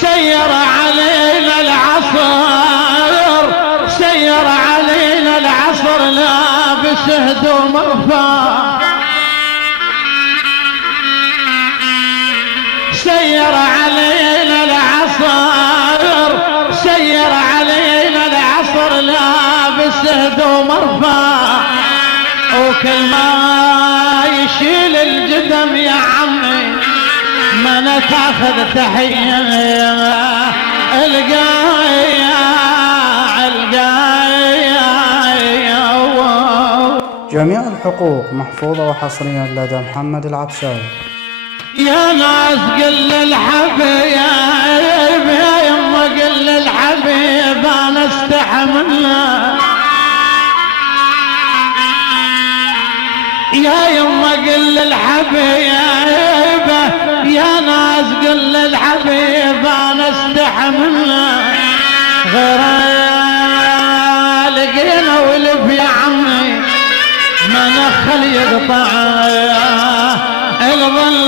سير علينا العصر، سير علينا العصر لابس هدوم رفاع، سير علينا العصر، سير علينا العصر لابس هدوم رفاع، وكل ما يشيل الجدم يا عمي ما تاخذ تحية القاية القاية. جميع الحقوق محفوظة وحصريا لدى محمد العطشاوي. يا ناس قل للحبيب، يا يما قل للحبيب انا استحملنا، يا يما قل للحبيب، يا ناس قل للحبيب انا استحملنا، غير لقينا ولف يا عمي ما نخل يقطع الظل